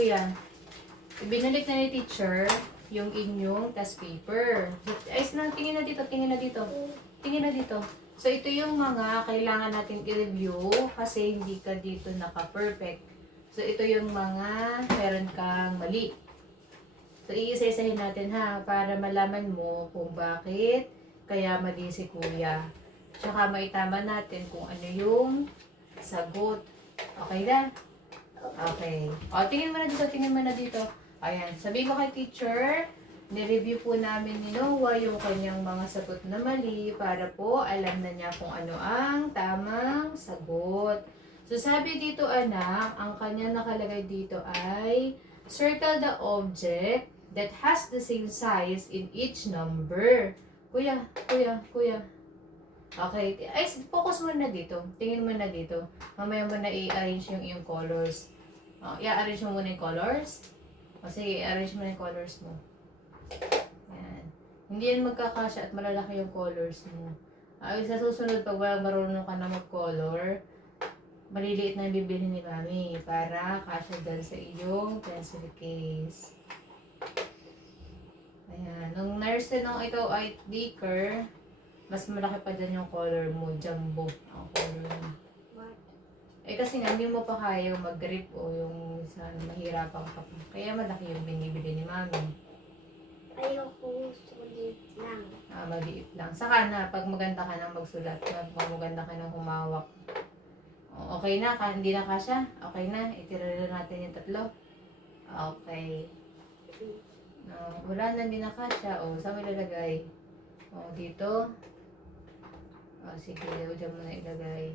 kuya, ibinalik na ni teacher yung inyong test paper. Ayos na, tingin na dito, tingin na dito. Tingin na dito. So, ito yung mga kailangan natin i-review kasi hindi ka dito naka-perfect. So, ito yung mga meron kang mali. So, iisa-isahin natin ha, para malaman mo kung bakit kaya mali si kuya. Tsaka maitama natin kung ano yung sagot. Okay na? Okay. O, tingin mo na dito, tingin mo na dito. Ayan, sabihin mo kay teacher, nireview po namin ni Noah yung kanyang mga sagot na mali para po alam na niya kung ano ang tamang sagot. So, sabi dito anak, ang kanya nakalagay dito ay circle the object that has the same size in each number. Kuya, kuya, kuya. Okay, ay, focus mo na dito. Tingin mo na dito. Mamaya mo na i-arrange yung iyong colors. I-arrange mo muna yung colors. O sige, i-arrange mo na yung colors mo. Yan. Hindi yan magkakasya at malalaki yung colors mo. Ay, sa susunod, pag walang marunong ka na mag-color, maliliit na yung bibilhin ni Mami para kasya dyan sa iyong pencil case. Ayan. Nung nurse nung ikaw ay thicker, mas malaki pa dyan yung color mo, jumbo ang color mo. Eh kasi nga, hindi mo pa kaya mag-grip o yung mahirapan ka pa. Kaya malaki yung binibili ni Mami. Ayoko sulit lang. Maliit lang. Saka na, pag maganda ka nang magsulat, pag maganda ka nang humawak. Okay na, hindi na kasya? Okay na, itira na natin yung tatlo. Okay. Wala na, hindi na kasya. Saan mo ilalagay? Dito. Sige, dyan mo na ilagay.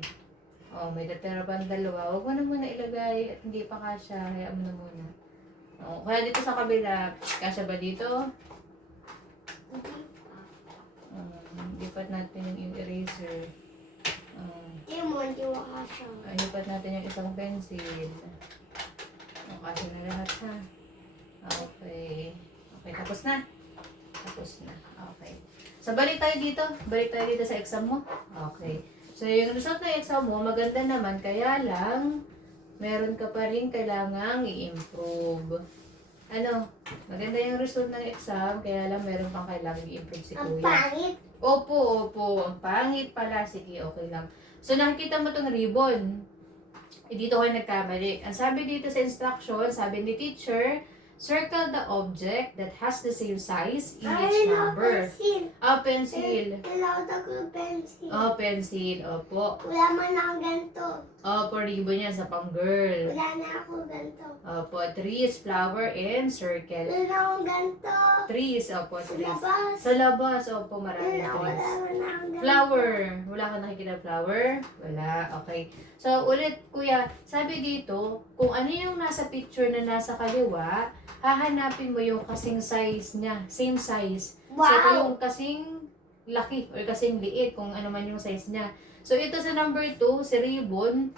May natira pa ang dalawa. Huwag mo na muna ilagay at hindi pa kasya. Hayaan mo na muna. Kaya dito sa kabila, kasya ba dito? Lipat natin yung eraser. Hindi mo kasya. Lipat natin yung isang pencil. Kasya na lahat ha. Okay. Okay, tapos na. Tapos na. Okay. So, balik tayo dito. Balik tayo dito sa exam mo. Okay. So, yung result ng exam mo, maganda naman. Kaya lang, meron ka pa rin kailangang i-improve. Maganda yung result ng exam, kaya lang meron pang kailangang i-improve si Ang kuya. pangit. Opo. Ang pangit pala. Sige, okay lang. So, nakikita mo tong ribbon. Dito kayo nagkamali. Ang sabi dito sa instruction, sabi ni teacher, circle the object that has the same size in each number. Pencil. Pencil. Kailangan ako ng pencil. Pencil. Opo. Wala man akong ganito. Ribbon yan sa pang girl. Wala na akong ganito. Trees, flower, and circle. Wala na akong ganito. Trees, Sa trees. labas. Sa labas, marami Wala trees. man akong ganito. Flower. Wala ka nakikita flower? Wala. Okay. So, ulit, kuya, sabi dito, kung ano yung nasa picture na nasa kaliwa, hahanapin mo yung kasing size niya. Same size. So, ito Wow! yung kasing laki or kasing liit kung ano man yung size niya. So, ito sa number 2, si ribbon,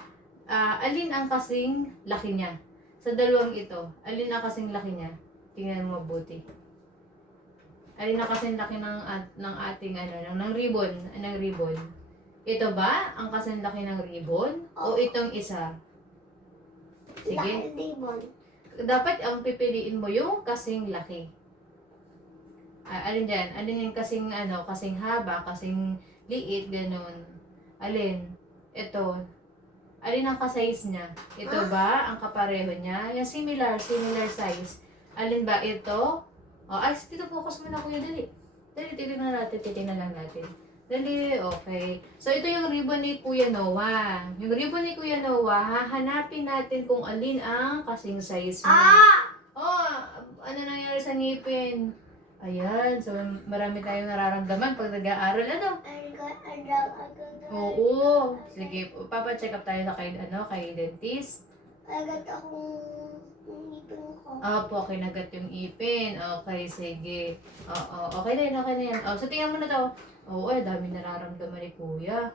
alin ang kasing laki niya? Sa dalawang ito, alin ang kasing laki niya? Tingnan mo mabuti. Alin ang kasing laki ng ating ng ribbon, ng ribbon? Ito ba ang kasing laki ng ribbon o itong isa? Sige. Laki ribbon. Dapat ang pipiliin mo yung kasing laki. Alin dyan? Alin yung kasing kasing haba, kasing liit, ganun. Alin? Ito. Alin ang ka-size niya? Ito ba ang kapareho niya? Yung similar size. Alin ba ito? Dito focus mo na kuya, dali. Dali, titignan lang natin. Dali, okay. So, ito yung ribbon ni Kuya Noah. Yung ribbon ni Kuya Noah, hahanapin natin kung alin ang kasing size niya. Ano nangyari sa ngipin? Ayan, so marami tayong nararamdaman pag nag-aaral. Oo. Sige, papacheck up tayo kay dentist. Agad akong ngipin ko. Kinagat yung ipin. Okay, sige. Okay na yan. So tingnan mo na to. Dami nararamdaman ni Kuya.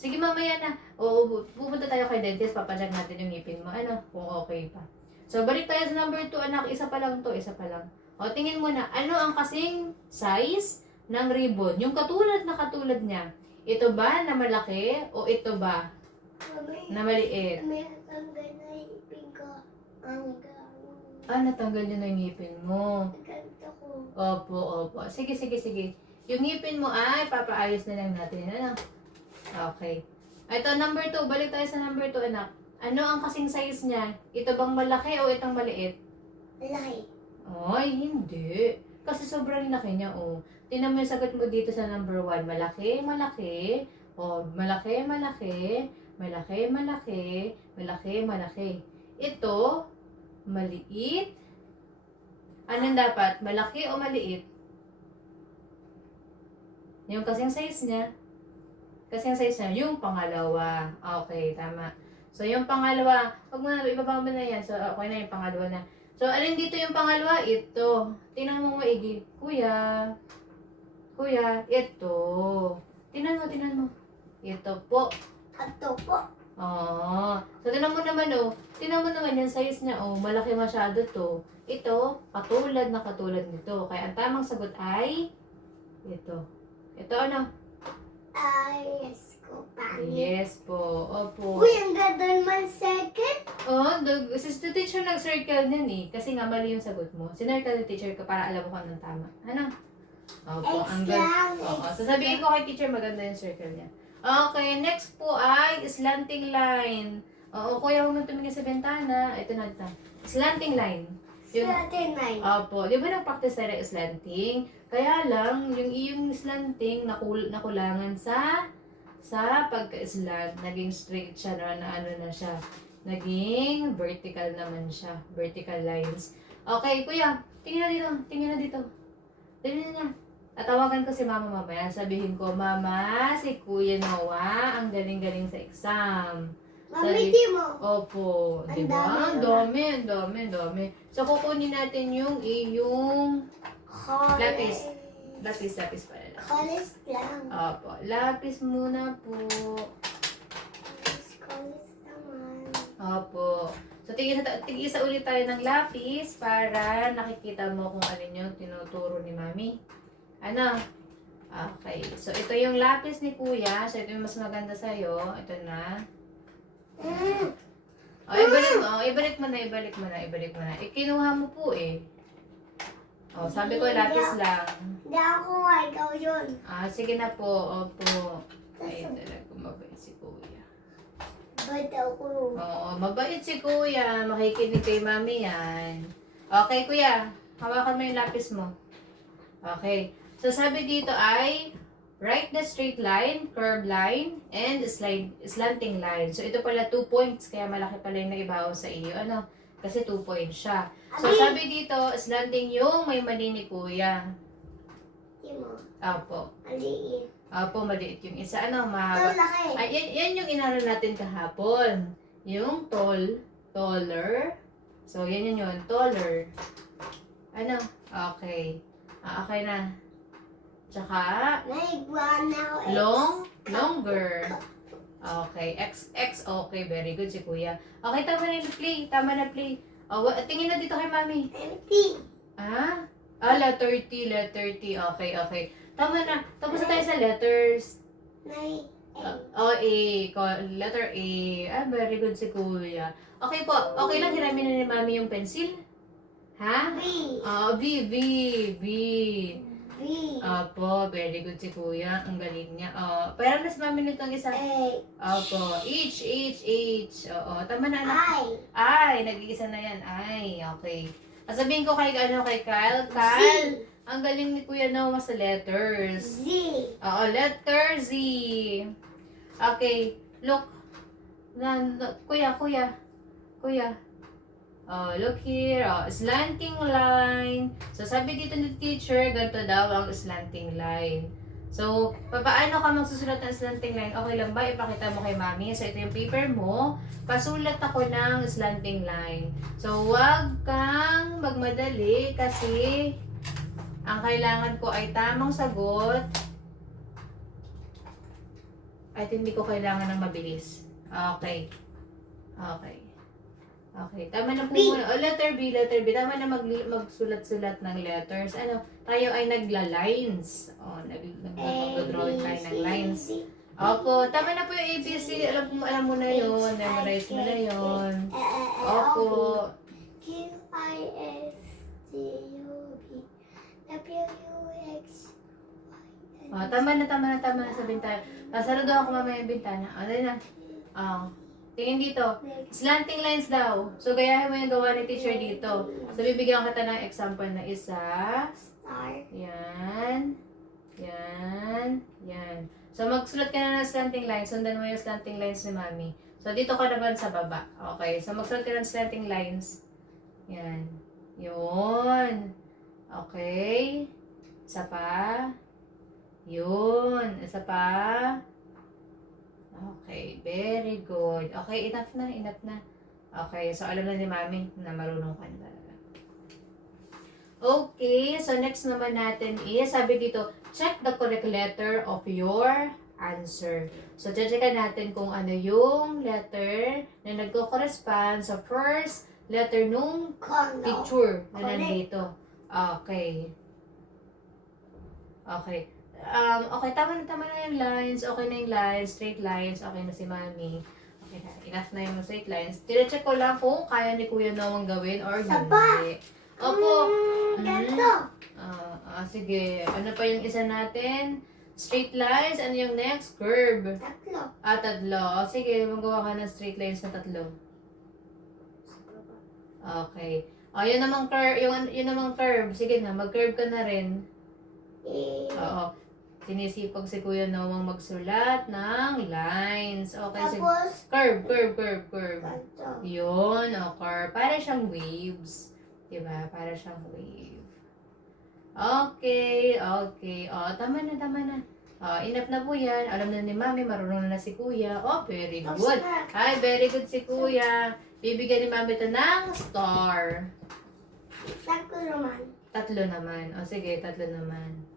Sige, mamaya na. Pupunta tayo kay dentist. Papacheck natin yung ngipin mo. Kung okay pa. So, balik tayo sa number 2, anak. Isa pa lang to. Tingin mo na. Ano ang kasing size ng ribbon? Yung katulad niya. Ito ba na malaki o ito ba na maliit? May hanggang na ipin ko. Natanggal yun na yung ngipin mo. Ganto ko. Opo. Sige. Yung ngipin mo ay papaayos na lang natin. Ano? Okay. Ito, number 2. Balik tayo sa number 2, anak. Ano ang kasing size niya? Ito bang malaki o itong maliit? Malaki. Ay, hindi. Kasi sobrang laki niya, oh. Tingnan mo yung sagot mo dito sa number 1. Malaki. Oh, malaki. Ito, maliit. Anong dapat? Malaki o maliit? Yung kasing size niya. Yung pangalawa. Okay, tama. So, yung pangalawa, wag mo na, ibaba mo na yan. So, okay na yung pangalawa na. So, alin dito yung pangalawa? Ito. Tingnan mo maigi. Kuya, ito. Tingnan mo. Ito po. Ato po. Oh. So, tingnan mo naman, oh. Tingnan mo naman yung size niya, oh. Malaki masyado to. Ito, katulad nito. Kaya ang tamang sagot ay ito. Ito ano? Yes ko, pangit. Yes po. Opo. Uy, ang ganda naman second. Si teacher nag-circle niyan eh. Kasi nga mali yung sagot mo. Sinircle ni teacher ko para alam mo kung anong tama. Ano? Opo, ang ganda. Oo, sasabihin ko kay teacher maganda yung circle niya. Okay, next po ay slanting line. Oo, kuya, huwag mo tumingin sa bintana. Ito na ito. Slanting line. Saturday night. Opo, di ba nag-practice tayo ng slanting? Kaya lang, yung iyong slanting nakulangan sa pagka-slant. Naging straight siya na ano na siya. Naging vertical naman siya. Vertical lines. Okay, kuya, tingin na dito. Tingin na. Tatawagan ko si mama mamaya. Sabihin ko, Mama, si Kuya Noah, ang galing-galing sa exam. Mami, di mo. Opo, Ang di ba? Ang dami. So, kukunin natin yung iyong lapis. Lapis pala. College lang. Opo, lapis muna po. College naman. Opo. So, tig-isa ulit tayo ng lapis para nakikita mo kung alin yung tinuturo ni Mami. Ano? Okay. So, ito yung lapis ni Kuya. So, ito yung mas maganda sa'yo. Ito na. Ibalik mo na. Kinuha mo po eh. Sabi ko lapis lang. Hindi ako nga, ikaw yun. Sige na po. Opo. Ay, talaga mabait si Kuya. Ba't ako? Oo, mabait si Kuya. Makikinig kay Mami yan. Okay, Kuya. Hawakan mo yung lapis mo. Okay. So, sabi dito ay write the straight line, curved line, and slanting line. So, ito pala 2 points. Kaya malaki pala yung naibaw sa iyo. Ano? Kasi 2 points siya. So, sabi dito, slanting yung may mali ni Kuya. Di mo. Opo. Maliit. Opo, maliit yung isa. Ano? Ito Mahaba. laki. Ay, yan yung inaral natin kahapon. Yung taller. So, yan yun. Taller. Ano? Okay. Okay na. Tsaka, Naigwa na ako. longer. Okay. X. Okay. Very good si Kuya. Okay, tama na play. Tingin na dito kay Mami. Empty. Letter T. Okay. Tama na. Tapos na tayo sa letters. A. Letter A. Very good si Kuya. Okay po. Okay lang hiramin na ni Mami yung pencil? Ha? B. B. B. Opo, very good si Kuya. Ang galing niya. Pero mas Mami nitong isa. A. Opo. H. Oo, tama na anak. I. Ay, nag-iisa na yan. Ay, okay. Sabihin ko kay Kyle. Kyle, ang galing ni Kuya Noah sa letters. Z. Oo, letter Z. Okay, look. Kuya. Look here. Slanting line. So, sabi dito ni teacher, ganito daw ang slanting line. So, paano ka magsusulat ng slanting line? Okay lang ba? Ipakita mo kay Mami. So, ito yung paper mo. Pasulat ako ng slanting line. So, wag kang magmadali kasi ang kailangan ko ay tamang sagot at hindi ko kailangan ng mabilis. Okay. Tama na po muna. Letter B. Tama na magsulat-sulat ng letters. Tayo ay nagla-lines. Nag-drawing tayo ng lines. Opo, tama na po yung ABC. Alam mo na yun. Memorize mo na yun. Opo. W-X. Tama na sa bintana. Sasaludo ako mamaya yung bintana. Dali na. Tingin dito. Slanting lines daw. So, gayahin mo yung gawa ni teacher dito. So, bibigyan kita ng example na isa. Star. Yan. Yan. Yan. So, magsulat ka na ng slanting lines. Sundan mo yung slanting lines ni Mami. So, dito ka naman sa baba. Okay. So, magsulat ka ng slanting lines. Yan. Yun. Okay. Isa pa. Yun. Isa pa. Okay. Very good. Okay. Enough na. Okay. So, alam na ni Mami na marunong ka na talaga. Okay. So, next naman natin is, sabi dito, check the correct letter of your answer. So, checkan natin kung ano yung letter na nagko-correspond sa first letter nung Kono. picture na Correct. nandito. Okay. Okay. Okay, tama na yung lines. Okay na yung lines. Straight lines. Okay na si Mami. Okay na. Enough na yung straight lines. Tine-check ko lang kung kaya ni Kuya Noong gawin or Sapa. hindi. Opo. Ganto. Sige. Ano pa yung isa natin? Straight lines. Ano yung next? Curve. Tatlo. Tatlo. Sige, magawa ka ng straight lines na tatlo. Okay. Yun namang curve. Yun namang curve. Sige na, mag-curve ka na rin. Oo. Sinisipag si Kuya Noong magsulat ng lines. Okay, sige. Tapos, Curve. ganto. Yun, curve. Para siyang waves. Diba? Para siyang wave. Okay. Tama na. Enough na po yan. Alam na ni Mami, marunong na si Kuya. Very Tapos good. na. Ay, very good si Kuya. Bibigyan ni Mami ito ng star. Tatlo naman. Tatlo naman. Sige, tatlo naman.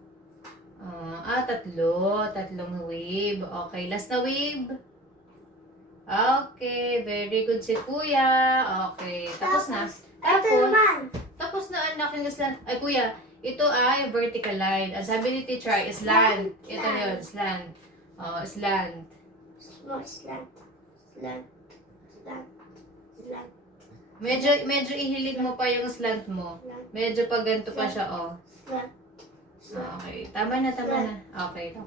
Tatlo. Tatlong wave. Okay, last na wave. Okay, very good si Kuya. Okay, tapos na. Ito naman. Tapos na anak yung slant. Ay, Kuya, ito ay vertical line. Ang sabi ni teacher ay slant. Ito yun, slant. Slant. Small slant. Slant. Medyo ihilig mo pa yung slant mo. Medyo pag ganito pa siya, Slant. Okay, tama na. Okay na.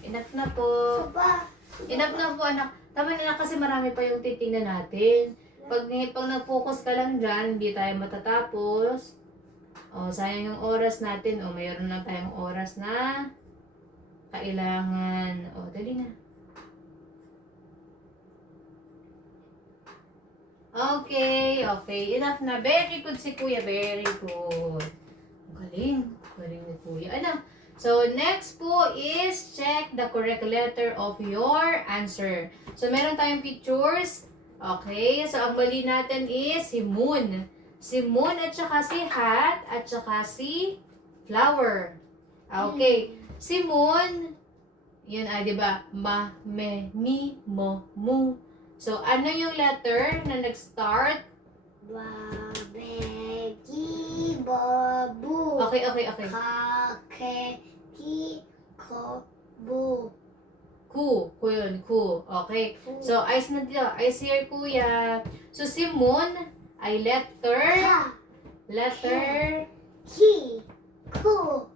Enough na po. Sapa. Enough na po, anak. Tama na kasi marami pa yung titingnan natin. Pag nag-focus ka lang dyan, hindi tayo matatapos. Sayang yung oras natin. Mayroon na tayong oras na kailangan. Dali na. Okay. Enough na. Very good si Kuya. Very good. Galing ni Kuya. So, next po is check the correct letter of your answer. So, meron tayong pictures. Okay. So, ang mali natin is si Moon. Si Moon at saka si Hat at saka si Flower. Okay. Si Moon, yun ay, di ba? Ma, me, mi, mo, mu. So, ano yung letter na nag-start? Babegi, babu. Okay. Kakeki, kobu. Ku yun, ku. Okay. So, eyes na dito. Eyes here, Kuya. So, si Moon ay letter. Ki, ku,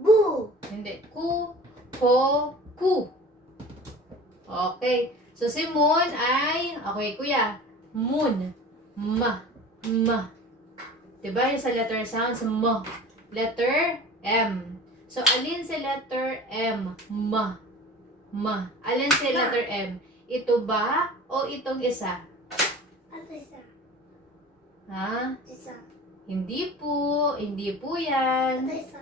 bu. Hindi. Ku. Okay. So, si Moon ay, okay, Kuya. Moon. Ma. Diba yung sa letter sounds? Ma. Letter M. So, alin sa letter M? Ma. Alin sa letter M? Ito ba o itong isa? Ano isa? Ha? Isa. Hindi po yan. Ano isa?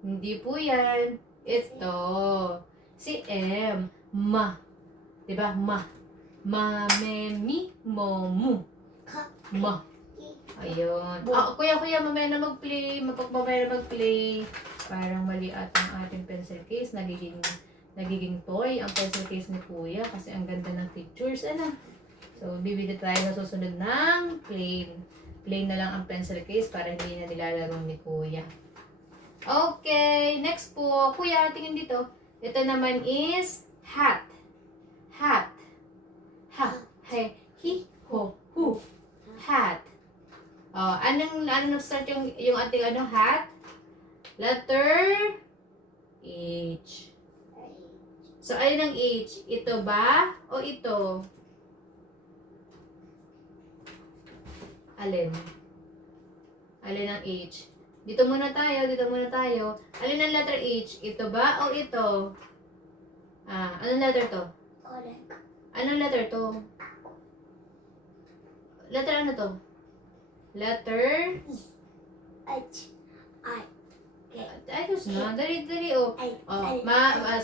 Hindi po yan. Ito. Si M. Ma. Diba? Ma, me, mi, mo, mu. Ma. Ayun. Kuya, mamaya na mag-play. Mamaya na mag-play. Parang mali at ang ating pencil case. Nagiging toy ang pencil case ni Kuya kasi ang ganda ng pictures. So, bibili tayo sa susunod ng plain. Plain na lang ang pencil case para hindi na nilalaro ni Kuya. Okay, next po. Kuya, tingin dito. Ito naman is hat. Ha. He. Hi. Ho. Hu. Hat. Anong nag-start yung ating hat? Letter H. So, alin ang H? Ito ba o ito? Alin? Alin ang H? Dito muna tayo, dito muna tayo. Alin ang letter H? Ito ba o ito? Anong letter to? Correct. Anong letter to? Letter ano to? Letter? H. I. Ayos na. Dali, oh. Ay.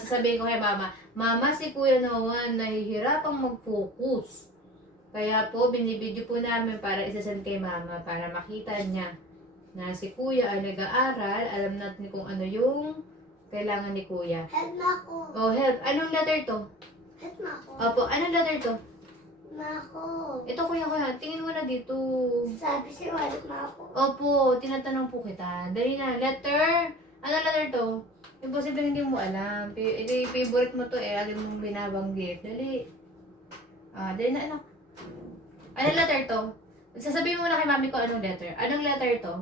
Sasabihin ko kay mama, Mama, si Kuya Noan, nahihirapang mag-focus. Kaya po, binibidyo po namin para isasend kay mama para makita niya na si Kuya ay nag-aaral. Alam natin kung ano yung kailangan ni Kuya. Help mo ako. Oh, help. Anong letter to? Help mo ako. Opo, anong letter to? Mako. Ito, Kuya. Tingin mo na dito. Sabi si Walid mo ako. Opo, tinatanong po kita. Dali na. Letter? Ano letter to? Imposible hindi mo alam. Favorite mo to eh. Lagi mong binabanggit. Dali. Dali na anak. Anong letter to? Sasabihin mo na kay mami ko anong letter. Anong letter to?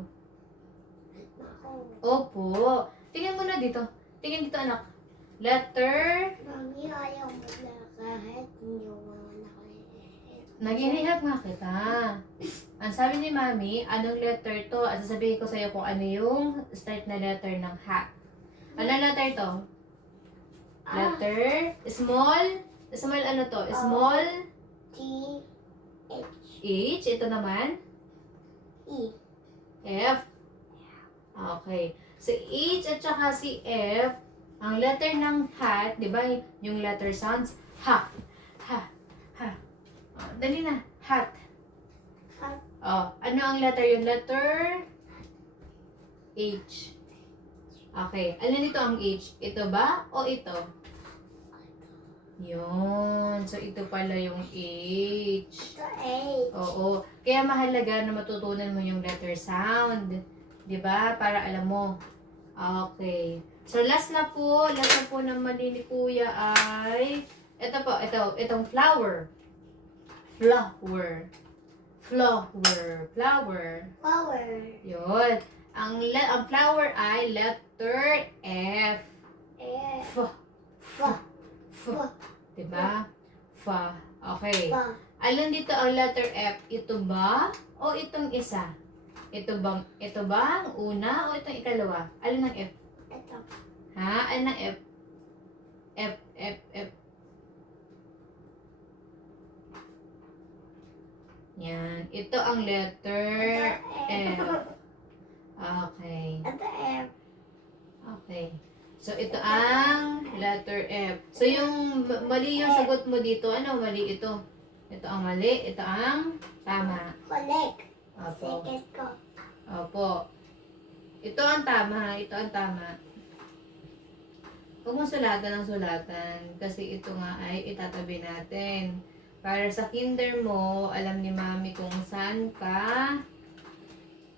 Help mo ako. Opo. Tingin mo na dito. Tingin dito anak. Letter. Mami, ayaw mo lang kahit hindi mo naman ako i-help. Nag-inihap nga kita. Ang sabi ni mami, anong letter to? At sasabihin ko sa'yo kung ano yung start na letter ng ha. Anong letter to? Letter. Small. Small ano to? Small. T. H. H. Ito naman. E. F. Okay. So, H at saka si F, ang letter ng hat, di ba? Yung letter sounds, ha. Ha. Ha. Dali na. Hat. Hat. Ano ang letter? Yung letter H. Okay. Alin dito ang H? Ito ba o ito? Yun. So, ito pala yung H. Ito H. Oo. Kaya mahalaga na matutunan mo yung letter sound. 'Di ba? Para alam mo. Okay. So, last na po ng mali ni Kuya ay itong flower. Flower. Flower. Yun. Ang flower ay letter F. F. F. Diba? Fa. Okay. Ba. Alin dito ang letter F? Ito ba? O itong isa? Ito ba ang una o itong ikalawa? Alin ang F? Ito. Ha? Alin ang F? F. Yan. Ito ang letter F. Okay. Ito F. Okay. So, ito ang letter F. So, yung mali yung sagot mo dito, ano? Mali ito. Ito ang mali. Ito ang tama. Collect. Opo. Second ko. Opo. Ito ang tama. Huwag mo sulatan ng sulatan. Kasi ito nga ay itatabi natin. Para sa kinder mo, alam ni mami kung saan ka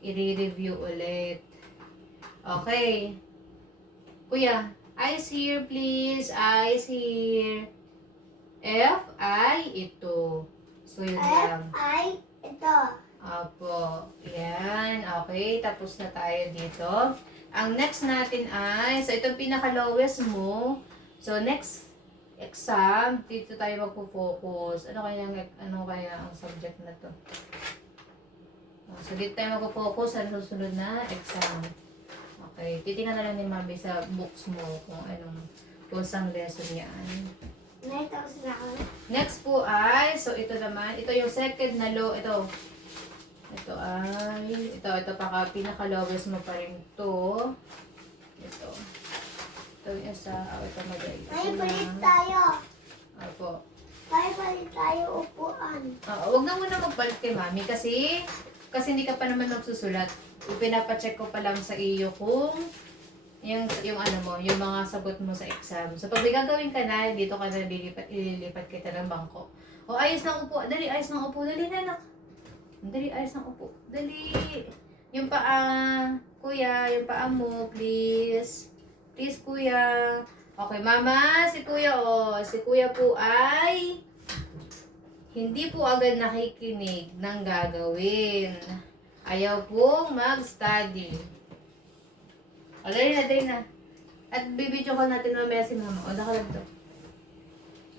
i-review ulit. Okay. Kuya, eyes here please. Eyes here. F ay ito. So, yun lang. F, I, ito. Opo. Yan. Okay. Tapos na tayo dito. Ang next natin ay, so itong pinaka-lowest mo. So, next exam, dito tayo magpo-focus. Ano kaya ang subject na to? So, dito tayo magpo-focus sa susunod na exam. Okay. Titingnan na lang ni Mami sa books mo kung saan lesson yan. Tapos na ako. Next po ay, so ito naman, ito yung second na low, ito pinaka-lowest mo pa rin to. Ito yung isa, ito magaling. Ay, palit tayo. Opo. Ay, palit tayo upuan. Huwag na muna magpalit kay Mami kasi hindi ka pa naman magsusulat. Pinapacheck ko pa lang sa iyo kung yung mga sagot mo sa exam. So, pag may gagawin ka na, dito ka na ililipat kita ng bangko. O, ayos ng upo. Dali, ayos ng upo. Dali na, anak. Dali, ayos ng upo. Dali. Yung paa, kuya, yung paa mo, please. Please, kuya. Okay, mama, si kuya, si kuya po ay hindi po agad nakikinig ng gagawin. Ayaw pong mag-study. O, dali na. At bibidyo call natin mamaya si mama. O, nakalag to.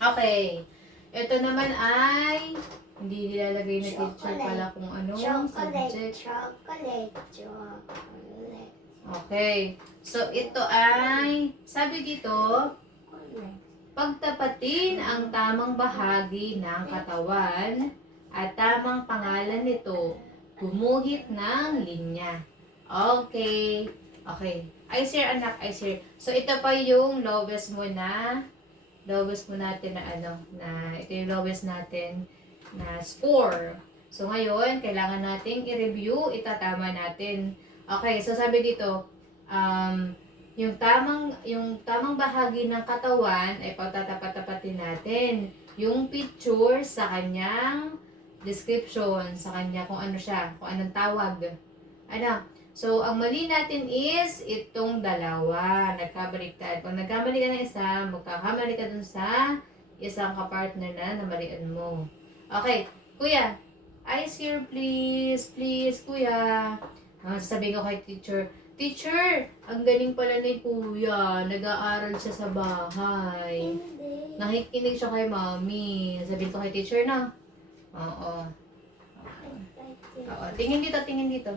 Okay. Ito naman ay hindi nilalagay na teacher pala kung anong subject. Chocolate. Okay. So, ito ay, sabi dito, pagtapatin ang tamang bahagi ng katawan at tamang pangalan nito, gumuhit ng linya. Okay. Okay. I share anak, I share. So, ito pa yung lowest mo natin na ito yung lowest natin na score. So, ngayon, kailangan nating i-review, itatama natin. Okay, so sabi dito, yung tamang bahagi ng katawan ay pagtatapat-tapatin natin. Yung picture sa kanyang description, sa kanya kung ano siya, kung anong tawag. So, ang mali natin is itong dalawa, nagkabaliktad. Kung nagkamali ka ng isa, magkakamali ka dun sa isang kapartner na namalian mo. Okay, kuya, eyes here please. Please, kuya. Sasabihin ko kay teacher, teacher, ang galing pala ni kuya, nag-aaral siya sa bahay. Hindi. Nakikinig siya kay mami. Sabihin ko kay teacher na. Oo. Tingin dito.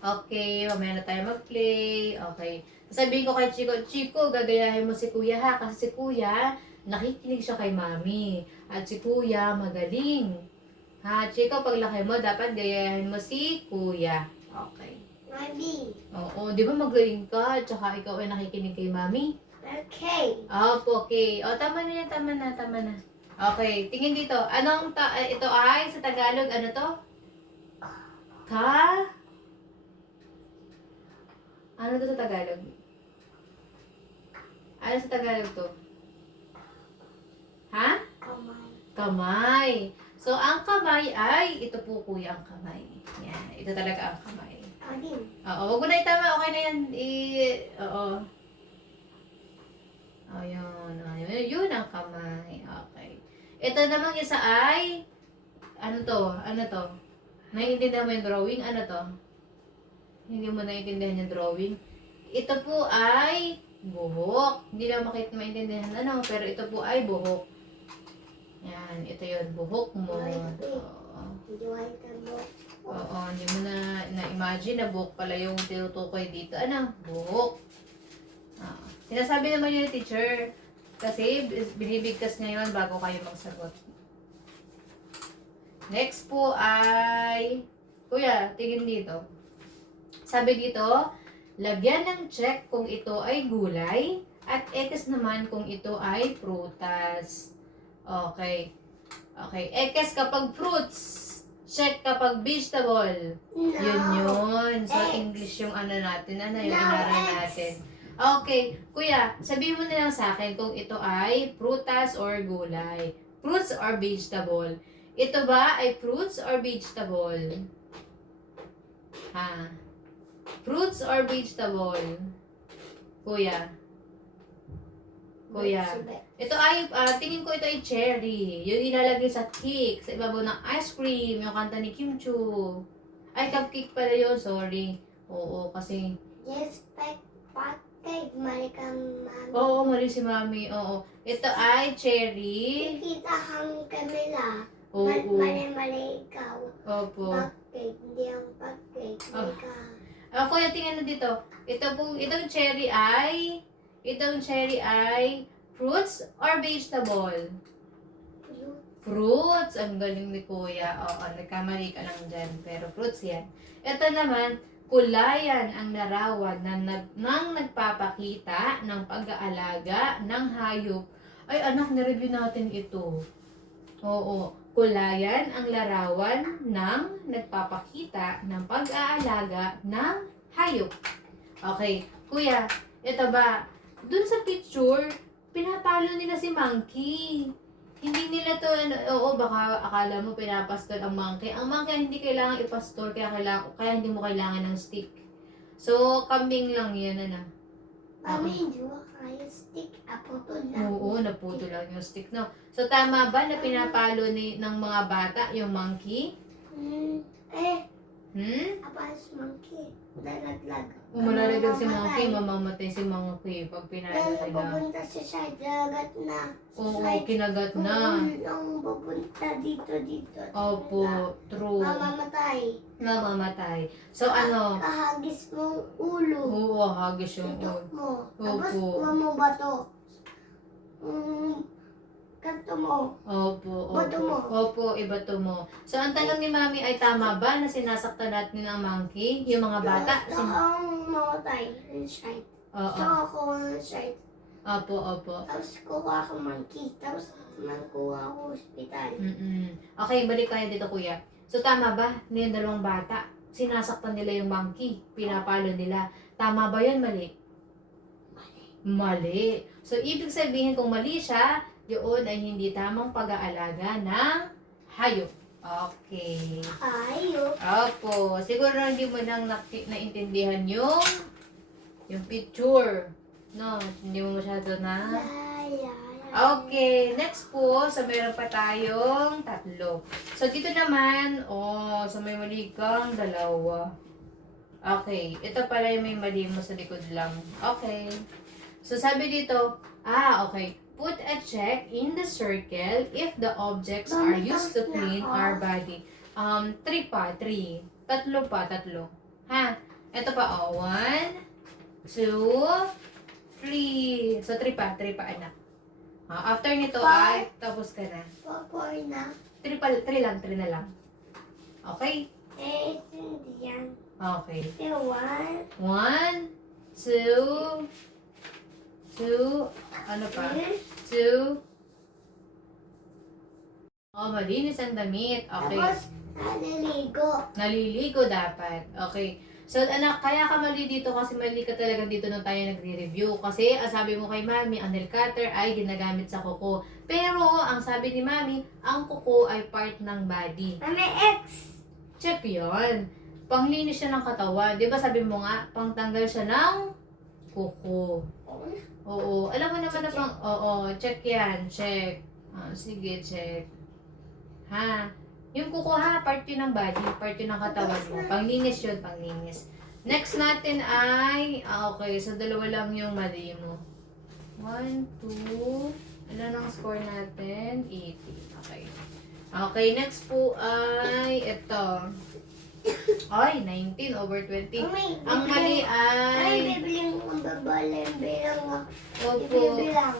Okay, mamaya na tayo mag-play. Okay. Sabihin ko kay Chico, gagayahin mo si kuya ha. Kasi si kuya, nakikinig siya kay mami. At si kuya, magaling. Ha, Chico, paglaki mo, dapat gayahin mo si kuya. Okay. Mami. Oo, di ba magaling ka? Tsaka ikaw ay nakikinig kay mami? Okay. Okay. O, tama na yan, tama na. Okay, tingin dito. Ito ay sa Tagalog, ano to? Ano to sa Tagalog? Ano sa Tagalog to? Ha? Kamay. So, ang kamay ay, ito po kuya ang kamay. Yan, ito talaga ang kamay. Adin. Oo, wag mo na itama. Okay na yan. Oo. Yun ang kamay. Okay. Ito namang isa ay, ano to? Naiintindihan mo yung drawing? Ano to? Hindi mo naiintindihan yung drawing? Ito po ay buhok. Hindi lang maintindihan pero ito po ay buhok. Yan, ito yun, buhok mo. Oo, hindi mo na-imagine na buhok pala yung tinutukoy dito. Buhok. Sinasabi naman yun, teacher, kasi binibigkas niya yun bago kayo magsagot. Next po ay, kuya, tingin dito. Sabi dito, lagyan ng check kung ito ay gulay at X naman kung ito ay prutas. Okay. X kapag fruits, check kapag vegetable. Yun. So, English yung natin, yung inaral natin. Okay, kuya, sabihin mo na lang sa akin kung ito ay prutas or gulay. Fruits or vegetable. Ito ba ay fruits or vegetable? Fruits or vegetable? Kuya. Ito ay, tingin ko ito ay cherry. Yung ilalagay sa cake, sa ibabaw ng ice cream, yung kanta ni Kim Chu. Ay, cupcake pala yun, sorry. Oo, kasi... Yes, cake, mali ka, mami. Oo, mali si mami, oo. Ito ay cherry. Nakita kang kamila. Oo. Mali ikaw. Opo. Cupcake, hindi ang cupcake. Mali ka. Kuya, tingnan na dito. Itong cherry ay fruits or vegetable? Fruits. Ang galing ni kuya. Oo, nagkamali ka lang dyan. Pero fruits yan. Ito naman, kulayan ang larawan ng nagpapakita ng pag-aalaga ng hayop. Ay, anak, na-review natin ito. Oo. Kulayan ang larawan ng nagpapakita ng pag-aalaga ng hayop. Okay. Kuya, ito ba? Dun sa picture, pinapalo nila si Monkey. Hindi nila to, baka akala mo pinapastol ang monkey. Ang monkey hindi kailangan ipastol, kaya hindi mo kailangan ng stick. So, kambing lang yan, Mami, hindi mo kaya stick. Naputol lang. Oo, naputol lang yung stick, no? So, tama ba na pinapalo ng mga bata yung monkey? Apas monkey. Nalaglag. Malalaglag si Monkey, mamamatay si Monkey pag pinalo Dahil nila. pupunta siya sa dagat na. Oo, kinagat na. Nung pupunta dito. Opo, true. Mamamatay. Mamamatay. So ano, Kahagis mong ulo. oo, hagis yung Tutok ulo. mo. Tapos Opo. kuha mo bato. Kanto mo. Opo, Bato opo. mo. Opo, ibato mo. So, ang tanong ni Mami ay tama ba na sinasaktan natin ng monkey? Yung mga bata? Gusto kong mamatay. Shite. Gusto Oo. ko ng shite. Opo, opo. Tapos kuha ako monkey. Tapos kuha ako hospital. Okay, balik tayo dito, kuya. So, tama ba na yung dalawang bata? Sinasaktan nila yung monkey. Pinapalo nila. Tama ba yun? Mali? Mali. So, ibig sabihin kung mali siya, yun ay hindi tamang pag-aalaga ng hayop. Okay. Ayok. Opo. Siguro hindi mo nang naintindihan yung picture. No, hindi mo masyado na. Okay, next po, so meron pa tayong tatlo. So dito naman, so may mali kang dalawa. Okay, ito pala yung may mali mo sa likod lang. Okay. So sabi dito, okay. Put a check in the circle if the objects are used to clean our body. 3 pa, 3. Tatlo. Ha? Ito pa, 1, 2, 3. So 3 pa, anak. After nito ay, tapos ka na. Papoy na. 3 na lang. Okay? Hindi yan. Okay. 1, 1, 2, ano pa? 2. Malinis ang damit. Okay. tapos naliligo. Naliligo dapat. Okay. So, anak, kaya ka mali dito kasi mali ka talaga dito nung tayo nagre-review. Kasi, ang sabi mo kay Mami, ang nail cutter ay ginagamit sa kuko. Pero, ang sabi ni Mami, ang kuko ay part ng body. Mami X. Check yun. Panglinis siya ng katawan. Di ba sabi mo nga, pangtanggal siya ng kuko. Oo. Alam mo naman na check yan. Check. Sige, check. Ha? Yung kuko ha, part yun ng body. Part yun ng katawan mo. Panglinis yun, panglinis. Next natin ay, okay. So, dalawa lang yung mali mo. 1, 2. Ilan ang score natin? 80. Okay. Okay, next po ay ito. Ay, 19/20. Ang mali ay... bibiling ang babalang bilang. Opo. Ibibilang.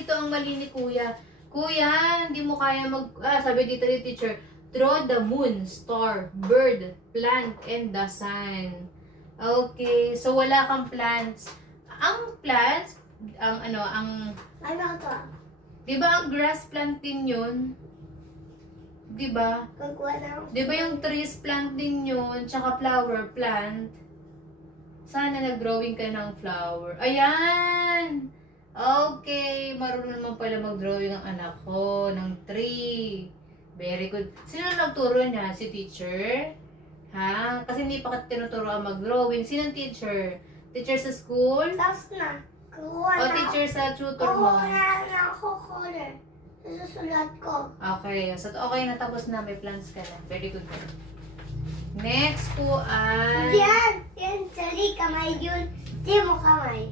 Ito ang mali ni Kuya. Kuya, hindi mo kaya sabi dito ni teacher, draw the moon, star, bird, plant, and the sun. Okay, so wala kang plants. Ang plants, Ano to? di ba ang grass plant din yun? Di ba? Kukuha na ako. Di ba yung trees plant din yun, tsaka flower plant? Sana nag-drawing ka ng flower. Ayan! Okay, marunong naman pala mag-drawing ang anak ko ng tree. Very good. Sino nagturo niya? Si teacher? Ha? Kasi hindi pa kita tinuturo ang mag-drawing. Sino ang teacher? Teacher sa school? Tapos na. Kukuha O na ako. teacher sa tutor mo? Kukuha na ako color. Susulat ko. Okay, so okay na, tapos na, may plans ka na. Very good. Next po ay... Yan, sali, kamay yun. Di mo kamay.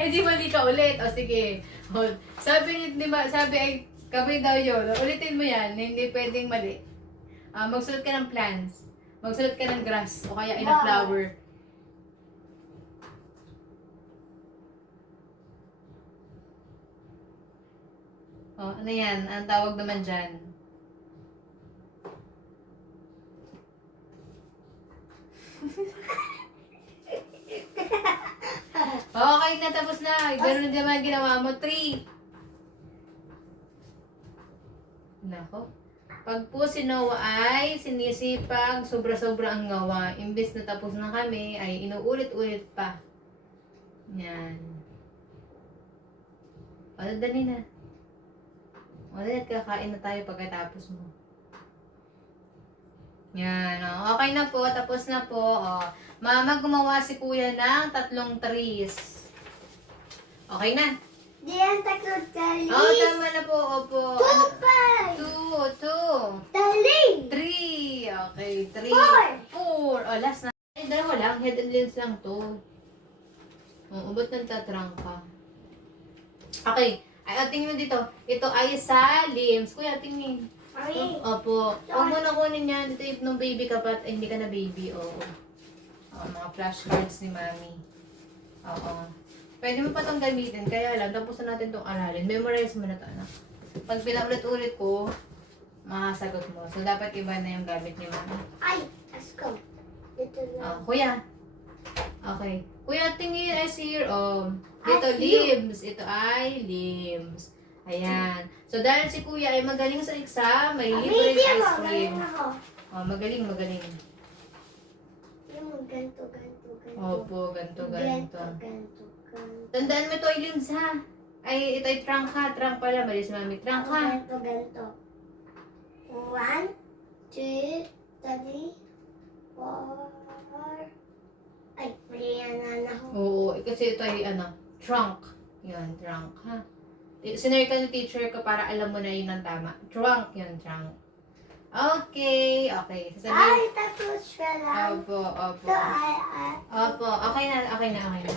Di mali ka ulit. O sige. Hold. Sabi ay kamay daw yun. Ulitin mo yan, hindi pwedeng mali. Magsulat ka ng plants. Magsulat ka ng grass o kaya ng flower. Ano yan? Ang tawag naman dyan? Okay na, tapos na. Ganun naman ginawa mo. 3. Nako. Pag po si Noah ay sinisipag, sobra-sobra ang gawa. Imbes na tapos na kami, ay inuulit-ulit pa. Yan. Dali na. Kakain na tayo pagkatapos mo. Yan. Okay na po. Tapos na po. Mama, gumawa si kuya ng 3 trees. Okay na? Diyan, tatlo talis. Tama na po. Opo. Tupay. 2. Talis. lens lang to. Oo, ba't nagtatrunk ka? Okay. Ay, tingin mo dito. Ito ay sa limbs. Kuya, tingin. Ay, Opo. Huwag mo na kunin yan. Dito if nung baby ka pa, ay, hindi ka na baby. Oo. Mga flashcards ni mami. Oo. Pwede mo pa itong gamitin. Kaya lang, tapos na natin itong aralin. Memorize mo na ito, anak. Pag pinaulit-ulit ko, makasagot mo. So, dapat iba na yung gamit ni mami. ay, let's go. Dito lang. Kuya. Okay. Kuya, tingin ay here. Dito, I see you. limbs. Ito ay limbs. Ayan. So, dahil si kuya ay magaling sa exam, may libre Hindi ice mo, cream. galing ako. Magaling, magaling. Yung mo, ganito, ganito, ganito. Opo, ganito, ganito. Ganito, ganito. Tandaan mo ito ay limbs, ha? Ay, ito ay trunk, ha? Trunk pala, mali si mami. Trunk, ha? Ganito, ganito. 1, 2, 3, 4. Ay, mali yan na ako. Oo, kasi ito ay, trunk. Yan, trunk, ha? Sinare ka ng teacher ko para alam mo na yun ang tama. Trunk, yun, trunk. Okay, okay. Sasabihin. Ay, tapos siya lang. Opo, opo. Ito ay, Opo, okay na, okay na, okay na.